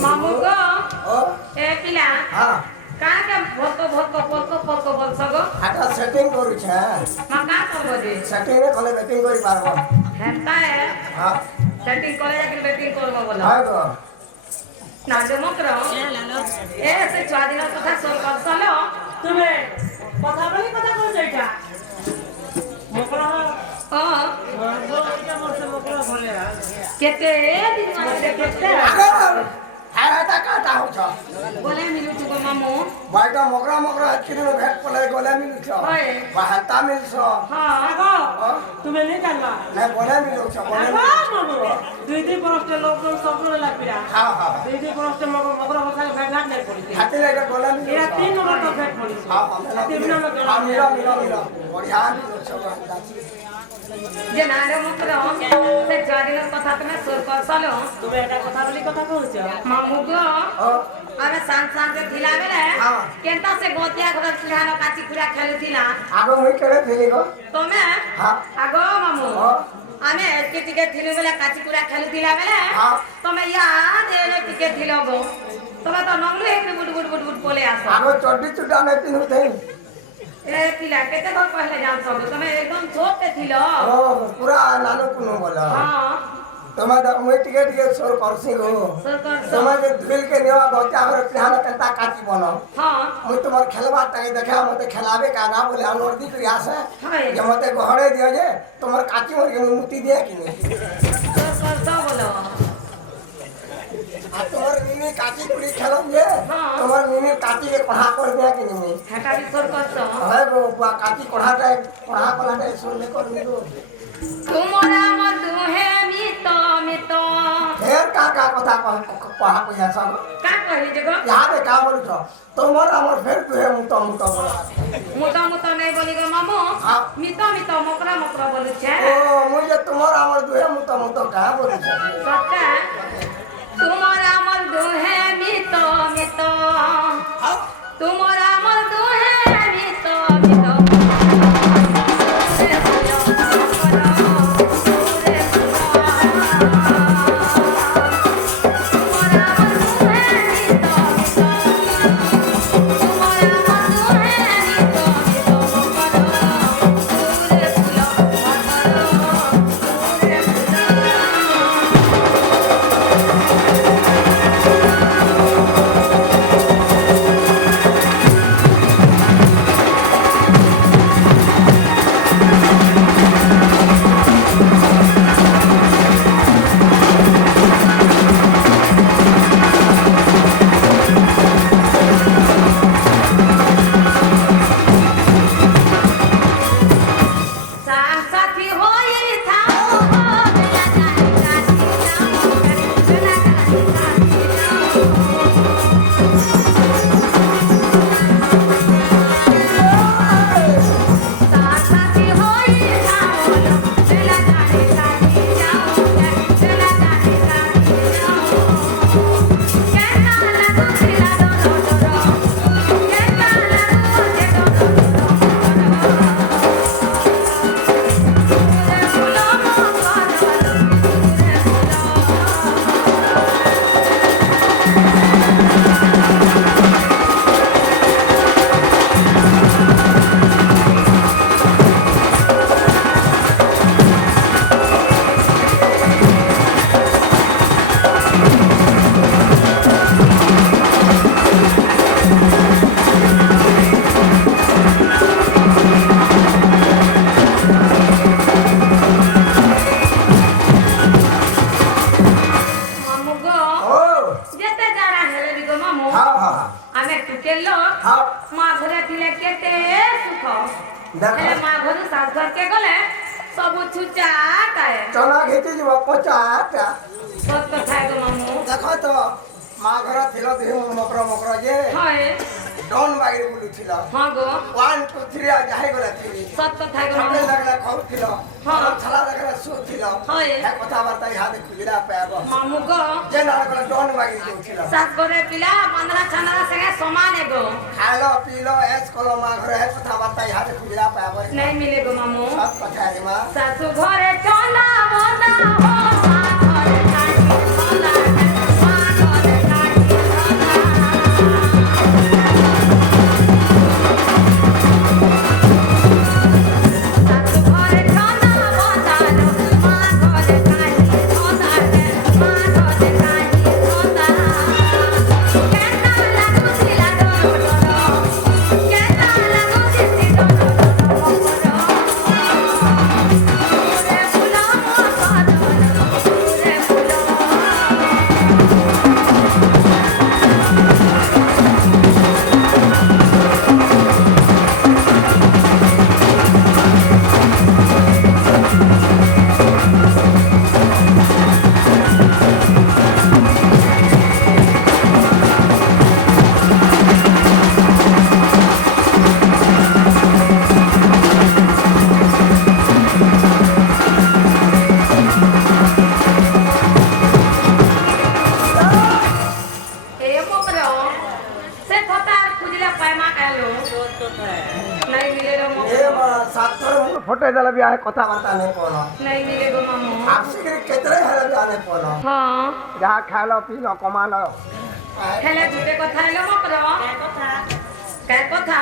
मामू को ओ ए पिला हां का के भोको बोल सगो आटा सेटिंग करू छे मा का करबो जे सेटिंग रे कले बैटिंग करी पारबो हेता है हां सेटिंग करे कि बैटिंग करबो बोला हाय गो ना दे मकरो ए से छुआ दिन कथा सब करसलो তুমি কথা বলি কথা কই যাইটা মকরা हां এটা মরছে মকরা ভলে केते दिन माने केते हाय ता काटा हो छ बोले मिलु तुको मामू बाइटा मोकरा मोकरा किदिन भेट पले गोले मिलु छ ओए बाहता मिल छ हां আগো তুমি নে জানলা ने बोले मिलु छ बोले আগো মগো দুই দুই বরস্তে লোক সবরে লাগবিরা हां हां দুই দুই বরস্তে মগো মকরা ভাষা ভেট না নাই পড়িছে हाथे लेके गोले मिलु এরা তিন নম্বর তো ভেট পড়িছে हां তিন নম্বর हां मिलो बढ़िया मिलु छ जे ना रे मकरो से छुआ दिन कथा तमे सुर करसलो তুমি এটা কথা বলি কথা কইছ मामू को ओ अरे सांग के थिला बेले हां केनता से गोतिया घर सुहानो काची कुरा खेलुथिला आगो मुई केड़े थिली गो तमे हां आगो मामू ओ आमे एके टिके थिलु बेले काची कुरा खेलुथिला बेले हां तमे याद एने टिके थिलो गो तमे तो नंगले एक बुट बोले आसो आगो चड्डी चुटा ने पिनु थे ए पिला केते घर पहले जान सब तमे एकदम छोटे थिलो ओ पूरा नानो कुनो बोला हां तमे द मुई टिके टिके सोर करसी गो सरकार तमे जे धुल के नेवा गोत्या हमर प्लान करता काची बनो हां मुई तुम्हार खेलबा ताई देखा मते खेलाबे का ना बोले अनवर्दी तो यासे हाय जे मते गहड़े दियो जे तुम्हार काची मोर के मुती दे कि नहीं सरकार सा बोलो आ तुम्हार मिनी काची कुड़ी खेलम जे हाँ। तुम्हार मिनी काची के पढ़ा कर दे कि नहीं हटा भी सरकार सा है गो बुआ काची पढ़ाटा पढ़ा पलाटे सोर ले कर मिलो तुमरा मधु है मितो ढेर का कथा पढ़ा को या सब का कहि जगो याद है का बोलू छ तुम्हार हमर फेर तू है मुतो बोला मुता नहीं बोली गो मामू हाँ। मितो मकरा बोलु छे ओ मुझे तुम्हार हमर दुहे मुतो का बोलू छ सत्ता तुम्हारा मधु है मितो तुम्हारा मधु है मितो साथी होई था साथी होई था चला जाने साथी जाओ चला जाने साथी जाओ कहना लगो दिला दो कहना लगो दे मामू गो ओ जेते जाना हेले भी गो मामू हां हां आमे टुकेलो हां मा घरे थिले केते सुख देखो। हेले मा घरे सास घर के गले सब छुचा काए चना घेते जीव पचाटा सब कथा गो मामू देखो तो मा घर थिलो देह मकरा जे हाय डॉन बागिर बुलु थिलो हां गो 1 2 3 आ जाहे गला थिली सब कथा गो हमने मामू लगला खाउ थिलो हाँ। छला लगला सो थिलो हाय एक कथा बार्ता याद खुजरा पाबो मामू गो जे ना लगला डॉन बागिर जो थिलो सास घरे पिला 15 छनरा संगे समान है गो खालो पीलो ऐस कलो मा घर है कथा बार्ता याद खुजरा पाबो नहीं मिले गो मामू सब कथा रे मा सासू घरे चना बना पता खुजले पैमा कहलो नहीं मिले रो मो ए सातर फोटो देला भी आए कथा वार्ता नहीं कोनो नहीं मिले गो मामो आपसे के केतरे है भी आने कोनो हां जहां खा लो पी लो कमा लो हेले झूठे কথা এলো মো করো काय কথা काय কথা